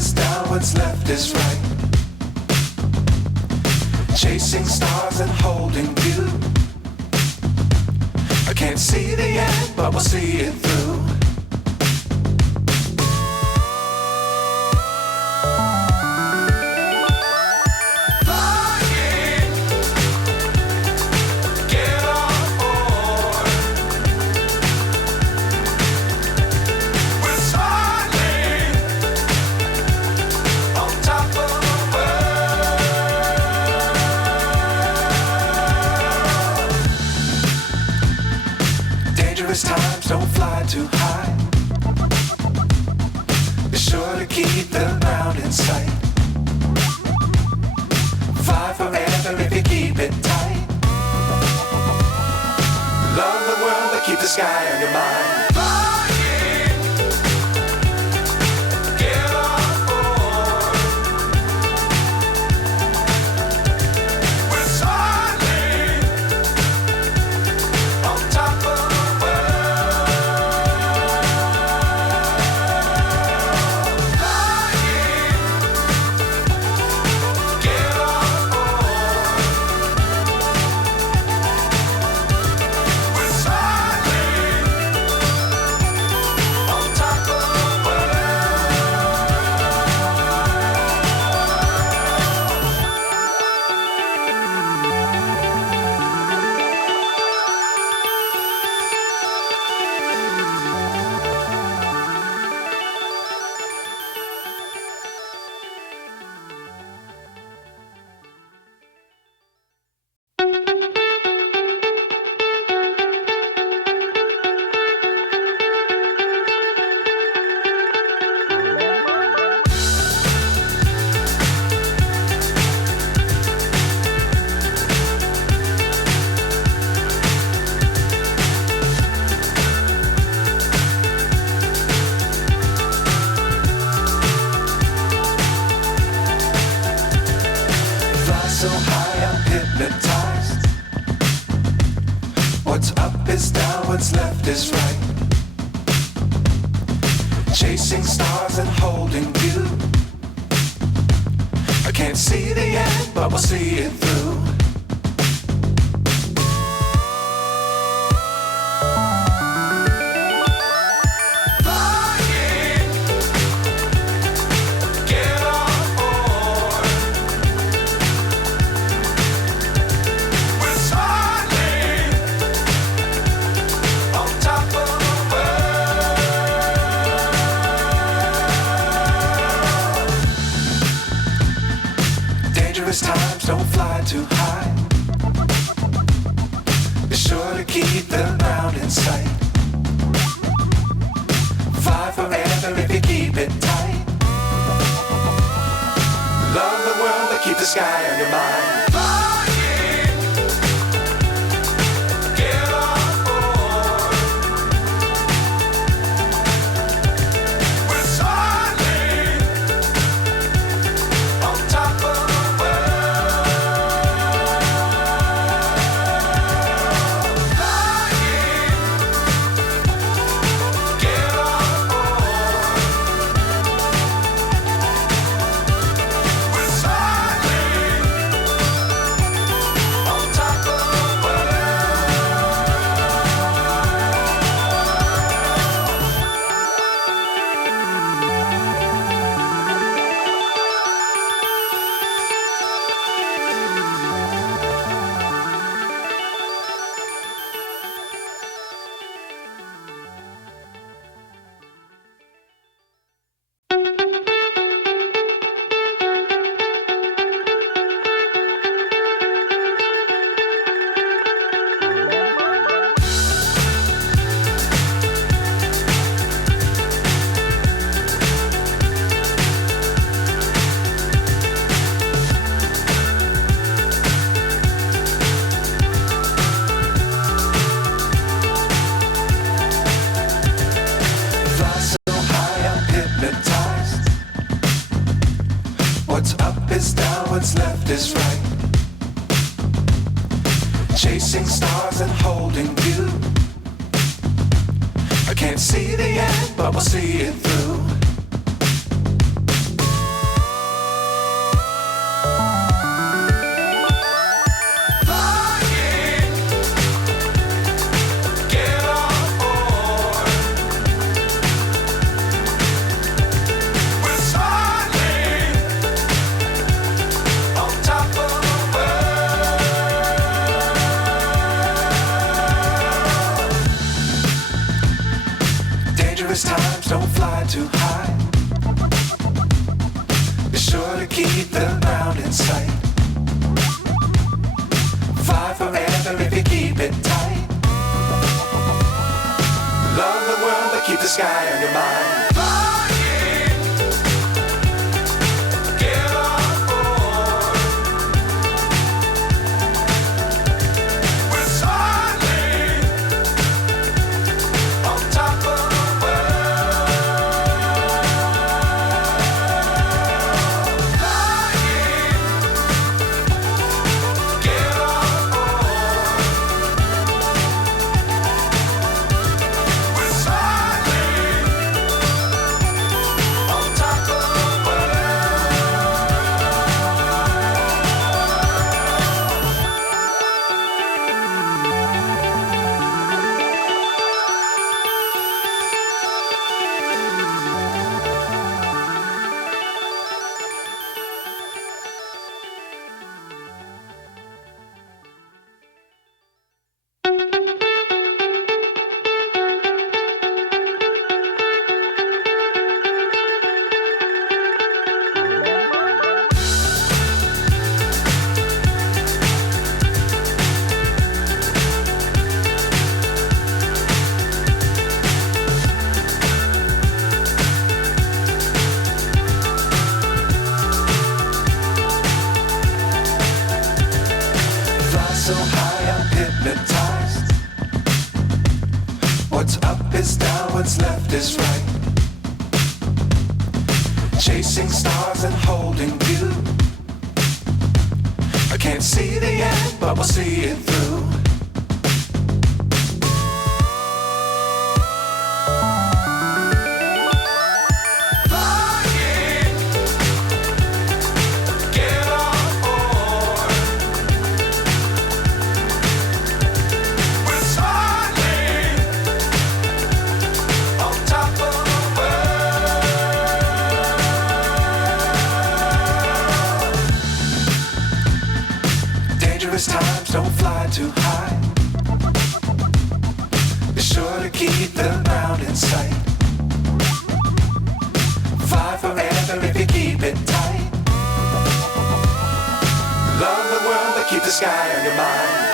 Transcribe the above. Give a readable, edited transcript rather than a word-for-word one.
is down, what's left is right. Chasing stars and holding you. I can't see the end, but we'll see it through. Times don't fly too high. Be sure to keep the ground in sight. Fly forever if you keep it tight. Love the world but keep the sky on your mind. So high I'm hypnotized. What's up is down, what's left is right. Chasing stars and holding you. I can't see the end, but we'll see it through. Times don't fly too high. Be sure to keep the ground in sight. Fly forever if you keep it tight. Love the world but keep the sky on your mind. what's left is right. Chasing stars and holding you. I can't see the end, but we'll see it through. don't fly too high. Be sure to keep the ground in sight. Fly forever if you keep it tight. Love the world, but keep the sky on your mind. So high I'm hypnotized. What's up is down, what's left is right. Chasing stars and holding you. I can't see the end, but we'll see it through. Dangerous times, don't fly too high. Be sure to keep the ground in sight. Fly forever if you keep it tight. Love the world, but keep the sky on your mind.